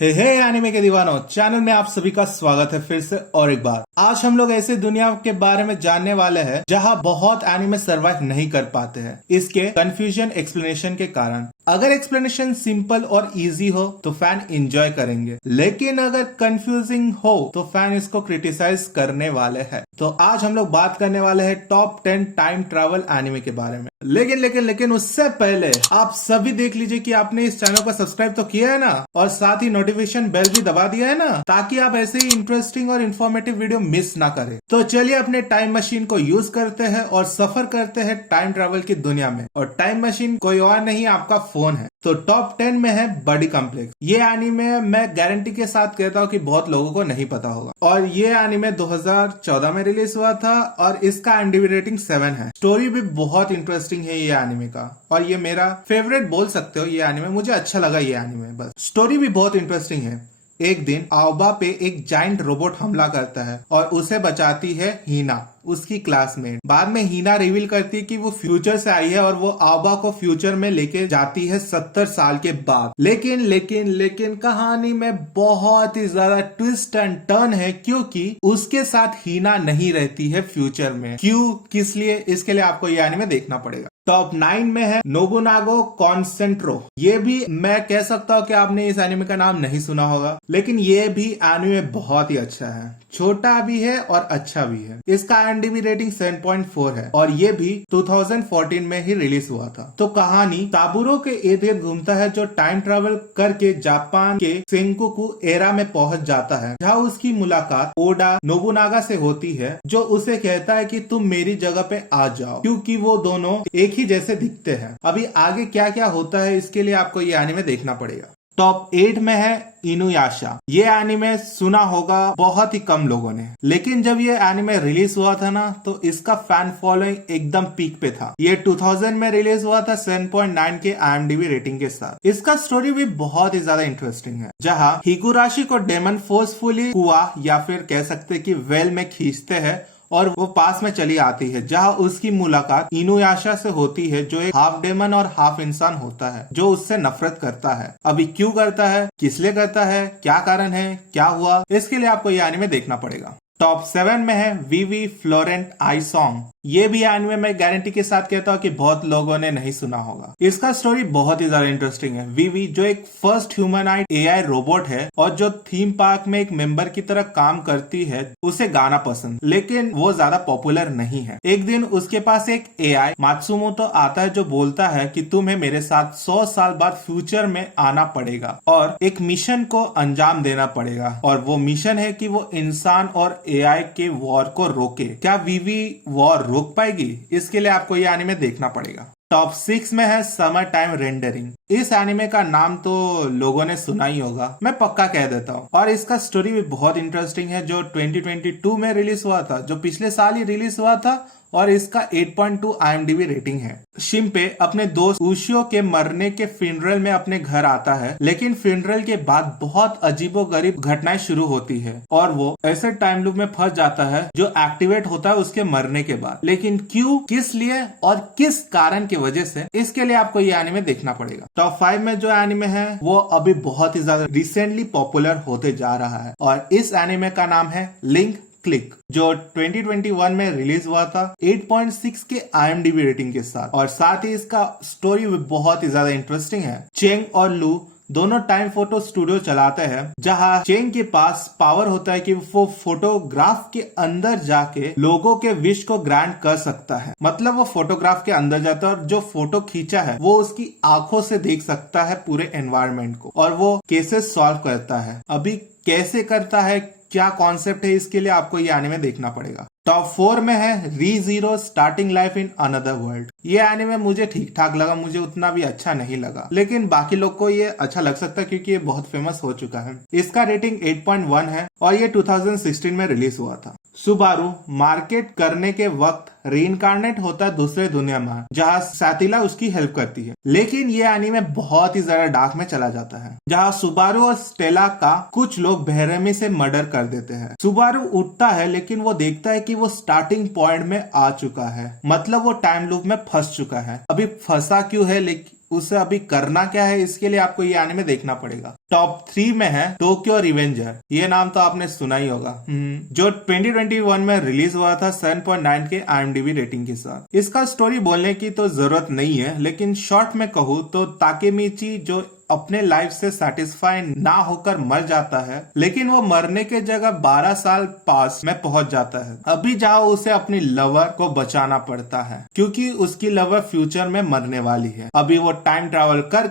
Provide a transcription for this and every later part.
हे anime के दीवानों, channel में आप सभी का स्वागत है फिर से और एक बार। आज हम लोग ऐसे दुनिया के बारे में जानने वाले हैं जहां बहुत एनिमे सरवाइव नहीं कर पाते हैं, इसके कंफ्यूजन एक्सप्लेनेशन के कारण। अगर एक्सप्लेनेशन सिंपल और इजी हो तो फैन एंजॉय करेंगे, लेकिन अगर कंफ्यूजिंग हो तो फैन इसको क्रिटिसाइज करने वाले हैं। तो आज हम लोग बात करने वाले हैं टॉप 10 टाइम ट्रैवल एनिमे के बारे में। लेकिन उससे पहले आप सभी देख लीजिए कि आपने इस चैनल को सब्सक्राइब तो किया है ना, और साथ ही नोटिफिकेशन बेल भी दबा दिया है ना, ताकि आप ऐसे ही इंटरेस्टिंग और इन्फॉर्मेटिव वीडियो मिस ना करें। तो चलिए अपने टाइम मशीन को यूज करते हैं और सफर करते हैं टाइम ट्रैवल की दुनिया में। और टाइम मशीन कोई और नहीं, आपका फोन है। तो टॉप 10 में है बॉडी कॉम्प्लेक्स। ये एनीमे मैं गारंटी के साथ कहता हूँ कि बहुत लोगों को नहीं पता होगा। और ये एनीमे 2014 में रिलीज हुआ था और इसका IMDb रेटिंग 7 है। स्टोरी भी बहुत इंटरेस्टिंग है ये एनीमे का, और ये मेरा फेवरेट बोल सकते हो। ये एनीमे मुझे अच्छा लगा। ये एनीमे बस स्टोरी भी बहुत इंटरेस्टिंग है। एक दिन आओबा पे एक जाइंट रोबोट हमला करता है और उसे बचाती है हीना, उसकी क्लासमेट। बाद में हीना रिवील करती है कि वो फ्यूचर से आई है और वो आओबा को फ्यूचर में लेके जाती है 70 साल के बाद। लेकिन कहानी में बहुत ही ज्यादा ट्विस्ट एंड टर्न है, क्योंकि उसके साथ हीना नहीं रहती है फ्यूचर में। क्यों, किस लिए, इसके लिए आपको ये एनीमे देखना पड़ेगा। टॉप 9 में है नोबुनागा कॉन्सेंट्रो। ये भी मैं कह सकता हूँ कि आपने इस एनीमे का नाम नहीं सुना होगा, लेकिन ये भी एनीमे बहुत ही अच्छा है। छोटा भी है और अच्छा भी है। इसका IMDb रेटिंग 7.4 है और ये भी 2014 में ही रिलीज हुआ था। तो कहानी ताबुरो के इर्द गिर्द घूमता है, जो टाइम ट्रैवल करके जापान के सेंकोकू एरा में पहुंच जाता है, जहां उसकी मुलाकात ओडा नोबुनागा से होती है, जो उसे कहता है कि तुम मेरी जगह पे आ जाओ, क्योंकि वो दोनों एक ही जैसे दिखते हैं। अभी आगे क्या क्या होता है इसके लिए आपको ये एनीमे देखना पड़ेगा। टॉप 8 में है इनुयाशा। ये एनीमे सुना होगा बहुत ही कम लोगों ने, लेकिन जब ये एनीमे रिलीज हुआ था ना, तो इसका फैन फॉलोइंग एकदम पीक पे था। ये 2000 में रिलीज हुआ था 7.9 के IMDb रेटिंग के साथ। इसका स्टोरी भी बहुत ही ज्यादा इंटरेस्टिंग है, जहाँ हिकुराशी को डेमन फोर्सफुली कुआ या फिर कह सकते कि वेल में खींचते हैं और वो पास में चली आती है, जहां उसकी मुलाकात इनुयाशा से होती है, जो एक हाफ डेमन और हाफ इंसान होता है, जो उससे नफरत करता है। अभी क्यों करता है, किस लिए करता है, क्या कारण है, क्या हुआ, इसके लिए आपको ये एनीमे देखना पड़ेगा। टॉप 7 में है वीवी फ्लोरेंट आई सॉन्ग। ये भी एनीमे मैं गारंटी के साथ कहता हूँ कि बहुत लोगों ने नहीं सुना होगा। इसका स्टोरी बहुत ही ज्यादा इंटरेस्टिंग है। वीवी जो एक फर्स्ट ह्यूमनाइड AI रोबोट है और जो थीम पार्क में एक मेंबर की तरह काम करती है, उसे गाना पसंद, लेकिन वो ज्यादा पॉपुलर नहीं है। एक दिन उसके पास एक AI मात्सुमोतो आता है, जो बोलता है कि तुम्हें मेरे साथ 100 साल बाद फ्यूचर में आना पड़ेगा और एक मिशन को अंजाम देना पड़ेगा, और वो मिशन है कि वो इंसान और AI के वॉर को रोके। क्या वीवी वॉर रोक पाएगी? इसके लिए आपको ये एनीमे देखना पड़ेगा। टॉप 6 में है समर टाइम रेंडरिंग। इस एनीमे का नाम तो लोगों ने सुना ही होगा, मैं पक्का कह देता हूँ। और इसका स्टोरी भी बहुत इंटरेस्टिंग है, जो 2022 में रिलीज हुआ था, जो पिछले साल ही रिलीज हुआ था, और इसका 8.2 IMDb रेटिंग है। शिंपे अपने दोस्त उशियो के मरने के फ्यूनरल में अपने घर आता है, लेकिन फ्यूनरल के बाद बहुत अजीबोगरीब घटनाएं शुरू होती है और वो ऐसे टाइम लूप में फंस जाता है जो एक्टिवेट होता है उसके मरने के बाद। लेकिन क्यों, किस लिए और किस कारण की वजह से, इसके लिए आपको ये एनीमे देखना पड़ेगा। टॉप 5 में जो एनीमे है वो अभी बहुत ही ज्यादा रिसेंटली पॉपुलर होते जा रहा है, और इस एनीमे का नाम है लिंक क्लिक, जो 2021 में रिलीज हुआ था 8.6 के IMDb रेटिंग के साथ। और साथ ही इसका स्टोरी भी बहुत ही ज्यादा इंटरेस्टिंग है। चेंग और लू दोनों टाइम फोटो स्टूडियो चलाते हैं, जहां चेंग के पास पावर होता है कि वो फोटोग्राफ के अंदर जाके लोगों के विश को ग्रांट कर सकता है। मतलब वो फोटोग्राफ के अंदर जाता है और जो फोटो खींचा है वो उसकी आंखों से देख सकता है पूरे एनवायरनमेंट को, और वो केसेस सॉल्व करता है। अभी कैसे करता है, क्या कॉन्सेप्ट है, इसके लिए आपको ये एनीमे देखना पड़ेगा। टॉप 4 में है री zero starting life in another world. ये एनीमे मुझे ठीक ठाक लगा, मुझे उतना भी अच्छा नहीं लगा, लेकिन बाकी लोग को ये अच्छा लग सकता है क्योंकि ये बहुत फेमस हो चुका है। इसका रेटिंग 8.1 है और ये 2016 में रिलीज हुआ था। सुबारू मार्केट करने के वक्त रीइंकार्नेट होता है दूसरे दुनिया में, जहाँ सातिला उसकी हेल्प करती है। लेकिन ये एनीमे बहुत ही ज्यादा डार्क में चला जाता है, जहाँ सुबारू और स्टेला का कुछ लोग बेरहमी से मर्डर कर देते हैं। सुबारू उठता है, लेकिन वो देखता है कि वो स्टार्टिंग पॉइंट में आ चुका है, मतलब वो टाइम लूप में फंस चुका है। अभी फंसा क्यों है, लेकिन उसे अभी करना क्या है, इसके लिए आपको ये एनिमे देखना पड़ेगा। टॉप 3 में है टोक्यो रिवेंजर। ये नाम तो आपने सुना ही होगा, जो 2021 में रिलीज हुआ था 7.9 के IMDb रेटिंग के साथ। इसका स्टोरी बोलने की तो जरूरत नहीं है, लेकिन शॉर्ट में कहूँ तो ताकेमिची जो अपने लाइफ से सेटिस्फाई ना होकर मर जाता है, लेकिन वो मरने के जगह 12 साल पास में पहुंच जाता है, अभी जहाँ उसे अपनी लवर को बचाना पड़ता है क्योंकि उसकी लवर फ्यूचर में मरने वाली है। अभी वो टाइम ट्रैवल कर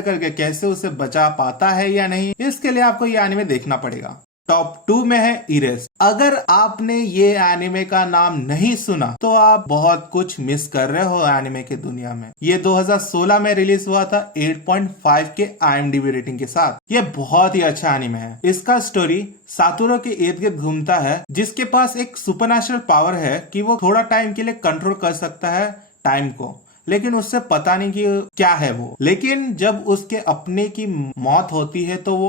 करके कैसे उसे बचा पाता है या नहीं, इसके लिए आपको ये एनिमे देखना पड़ेगा। टॉप 2 में है इरेस। अगर आपने ये एनिमे का नाम नहीं सुना तो आप बहुत कुछ मिस कर रहे हो एनिमे के दुनिया में। ये 2016 में रिलीज हुआ था 8.5 के IMDb रेटिंग के साथ। ये बहुत ही अच्छा एनिमे है। इसका स्टोरी सातोरू के इर्द गिर्द घूमता है, जिसके पास एक सुपरनेचुरल पावर है कि वो थोड़ा टाइम के लिए कंट्रोल कर सकता है टाइम को, लेकिन उससे पता नहीं कि क्या है वो। लेकिन जब उसके अपने की मौत होती है तो वो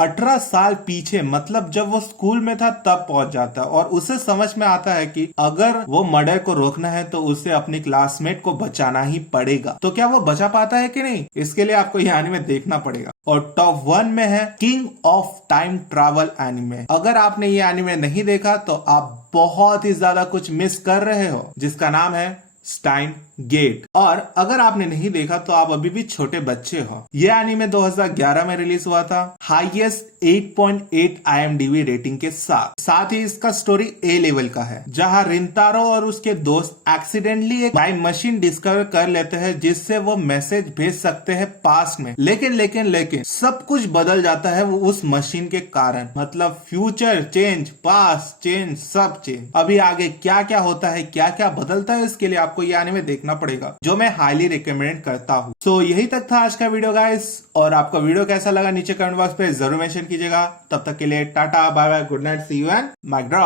18 साल पीछे, मतलब जब वो स्कूल में था तब पहुंच जाता है और उसे समझ में आता है कि अगर वो मर्डर को रोकना है तो उसे अपने क्लासमेट को बचाना ही पड़ेगा। तो क्या वो बचा पाता है कि नहीं, इसके लिए आपको ये एनिमे देखना पड़ेगा। और टॉप 1 में है king of time travel anime. अगर आपने ये एनिमे नहीं देखा तो आप बहुत ही ज्यादा कुछ मिस कर रहे हो, जिसका नाम है स्टाइन गेट। और अगर आपने नहीं देखा तो आप अभी भी छोटे बच्चे हो। यह एनीमे 2011 में रिलीज हुआ था, हाईएस्ट 8.8 IMDb रेटिंग के साथ ही इसका स्टोरी A लेवल का है, जहां रिंतारो और उसके दोस्त एक्सीडेंटली एक टाइम मशीन डिस्कवर कर लेते हैं जिससे वो मैसेज भेज सकते हैं पास्ट में। लेकिन सब कुछ बदल जाता है वो उस मशीन के कारण, मतलब फ्यूचर चेंज, पास्ट चेंज, सब चेंज। अभी आगे क्या क्या होता है, क्या क्या बदलता है, इसके लिए आपको ये एनीमे देखना पड़ेगा, जो मैं हाईली रिकमेंड करता हूँ। सो यही तक था आज का वीडियो गाइस, और आपका वीडियो कैसा लगा नीचे कमेंट बॉक्स पे जरूर मेंशन कीजिएगा। तब तक के लिए टाटा, bye bye, good night, see you and mike drop.